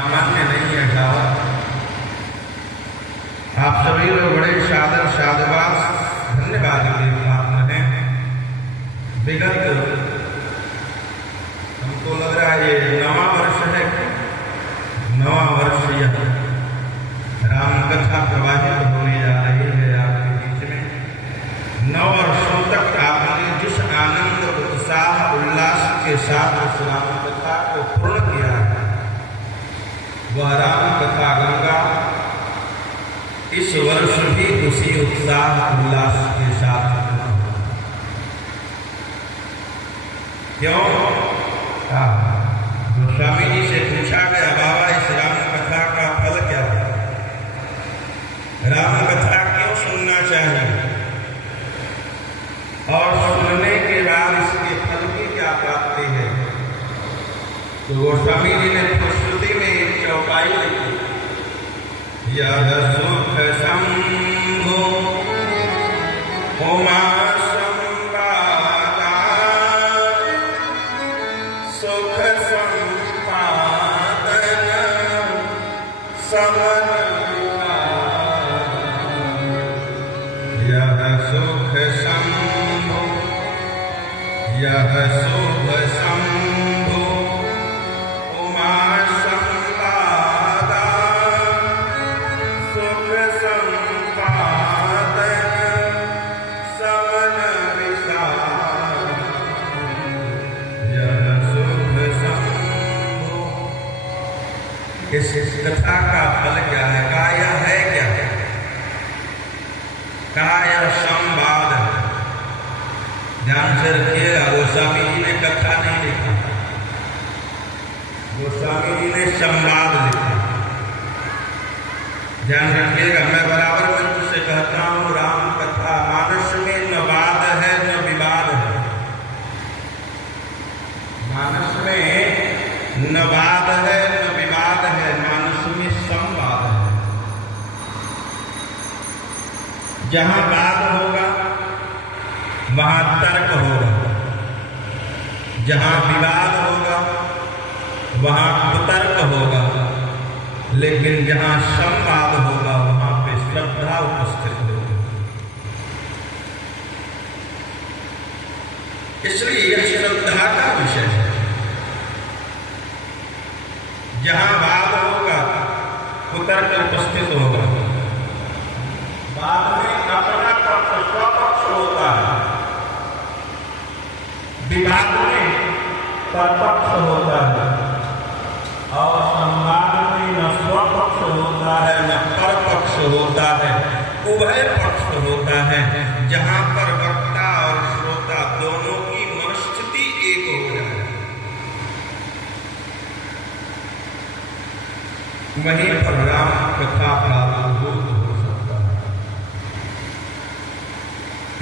सामान्य नहीं है दावत। आप सभी लोग बड़े सादर साधुवाद धन्यवाद के पात्र हैं। विगत हमको लग रहा है ये 9वां वर्ष है, 9वां वर्ष यह राम कथा प्रवाहित होने जा रही है आपके बीच में। 9 वर्षों तक आपने जिस आनंद उत्साह उल्लास के साथ उस राम कथा को पूर्ण किया है, वह राम कथा गंगा इस वर्ष भी उसी उत्साह उल्लास के साथ पूर्ण हो। क्यों? गोस्वामी जी से पूछा गया, बाबा इस राम कथा का फल क्या है? राम कथा क्यों सुनना चाहिए और सुनने के बाद इसके फल की क्या प्राप्ति है? तो गोस्वामी जी ने प्रस्तुति में एक चौपाई लिखी, यह सुख शंभो उमा संवादा सुख संपादन समन, यह सुख शंभो यह शुभ शंभो उमा संवादा सुख संपादन समन विषाद, यह शुभ शंभो। इस कथा का फल क्या है? काया है क्या? काय संवाद। ध्यान से रखिएगा, गोस्वामी जी ने कथा नहीं लिखा, गोस्वामी जी ने संवाद लिखा। ध्यान रखिएगा, मैं बराबर मंच से कहता हूँ, राम कथा मानस में न वाद है न विवाद है। मानस में न वाद है न विवाद है, मानस में संवाद है। जहां वाद होगा वहां तर्क होगा, जहां विवाद होगा वहां कुतर्क होगा, लेकिन जहां संवाद होगा वहां पे श्रद्धा उपस्थित होगी। इसलिए यह श्रद्धा का विषय है। जहां वाद होगा कुतर्क उपस्थित होगा। वाद में अपना पक्ष स्वपक्ष होता है, विवाद में परपक्ष होता है, और संवाद में न स्वपक्ष होता है न परपक्ष होता है, उभय पक्ष होता है, जहां पर वक्ता और श्रोता दोनों की मनस्थिति एक हो जाए, वहीं पर राम कथा प्रादुर्भूत हो सकता है।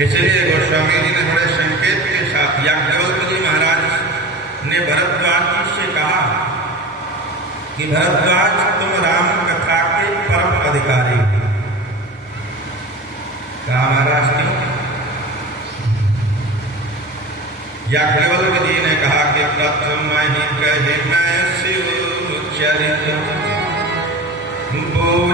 इसलिए गोस्वामी जी ने बड़े संकेत के साथ, याज्ञवल्क्य जी महाराज ने भरद्वाज जी से कहा कि भरद्वाज तुम राम कथा के परम अधिकारी। कहा महाराज क्यों? याज्ञवल्क्य जी ने कहा कि प्रथम ही कहे मैं शिव चरित बोल